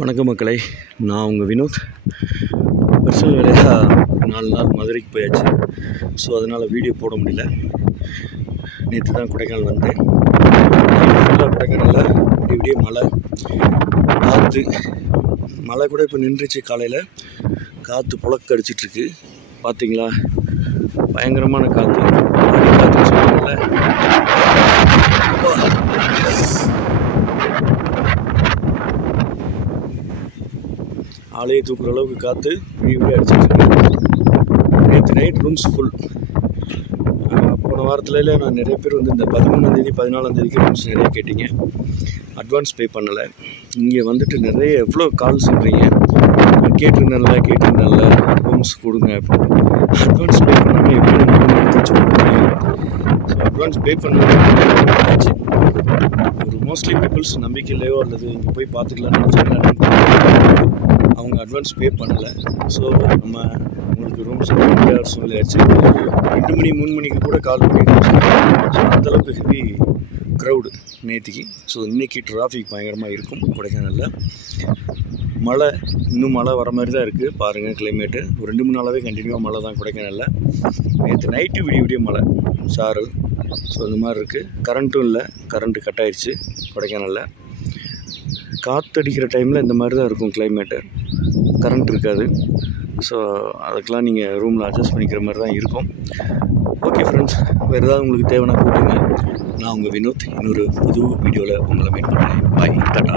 வணக்கம் மக்களே, நான் உங்கள் வினோத். பர்சனல் வேலையாக 4 நாள் மதுரைக்கு போயாச்சு. ஸோ அதனால் வீடியோ போட முடியல. நேற்று தான் கொடைக்கானல் வந்தேன். ஃபுல்லாக கொடைக்கானலில் விடிய மழை, காற்று. மழை கூட இப்போ நின்றுச்சு. காலையில் காற்று புழக்க அடிச்சிட்ருக்கு. பார்த்தீங்களா, பயங்கரமான காற்று. காற்று சொல்லுவாங்கல்ல. ஆலையை தூக்குற அளவுக்கு காற்று விடிய அடிச்சிட்ருக்கு. நேற்று நைட் ரூம்ஸ் ஃபுல். போன வாரத்தில் நான் நிறைய பேர் வந்து இந்த 13ஆம் தேதி 14ஆம் தேதிக்கு ரூம்ஸ் நிறைய கேட்டிங்க. அட்வான்ஸ் பே பண்ணலை. இங்கே வந்துட்டு நிறைய எவ்வளோ கால் சொல்கிறீங்க, கேட்டிருந்தேன்ல ரூம்ஸ் கொடுங்க அப்படின்னு. அட்வான்ஸ் பே பண்ணாமல் எப்படி நம்ம எடுத்து வச்சு கொடுக்க முடியும்? ஸோ அட்வான்ஸ் பே பண்ணாச்சு. ஒரு மோஸ்ட்லி பீப்புள்ஸ் நம்பிக்கையிலையோ அல்லது இங்கே போய் பார்த்துக்கலாம்னு நினச்சாங்க. அவங்க அட்வான்ஸ் பே பண்ணலை. ஸோ நம்ம உங்களுக்கு ரூம்ஸ் முடியாத சூழ்நிலையாச்சு. 2 மணி 3 மணிக்கு கூட கால் பண்ணிடுச்சு. ஸோ அந்தளவுக்கு ஹெவி க்ரௌடு நேற்றுக்கு. ஸோ இன்றைக்கி டிராஃபிக் பயங்கரமாக இருக்கும் கொடைக்கானலில். இன்னும் மழை வர மாதிரி தான் இருக்குது. பாருங்கள் கிளைமேட்டு. ஒரு 2-3 நாளாகவே கண்டினியூவாக மழை தான் கொடைக்கானலில். நேற்று நைட்டு விடிய மழை, சாரல். ஸோ இந்த மாதிரி இருக்குது. கரண்ட்டும் இல்லை, கரண்ட்டு கட் ஆயிடுச்சு கொடைக்கானலில். காற்றடிக்கிற டைமில் இந்த மாதிரி தான் இருக்கும் கிளைமேட்டு. கரண்ட் இருக்காது. ஸோ அதுக்கெலாம் நீங்கள் ரூமில் அட்ஜஸ்ட் பண்ணிக்கிற மாதிரி தான் இருக்கும். ஓகே ஃப்ரெண்ட்ஸ், வேறு ஏதாவது உங்களுக்கு தேவைன்னா கூப்பிடுங்க. நான் உங்கள் வினோத். இன்னொரு புது வீடியோவில் உங்களை மீட் பண்ணுறேன். பாய், டாடா.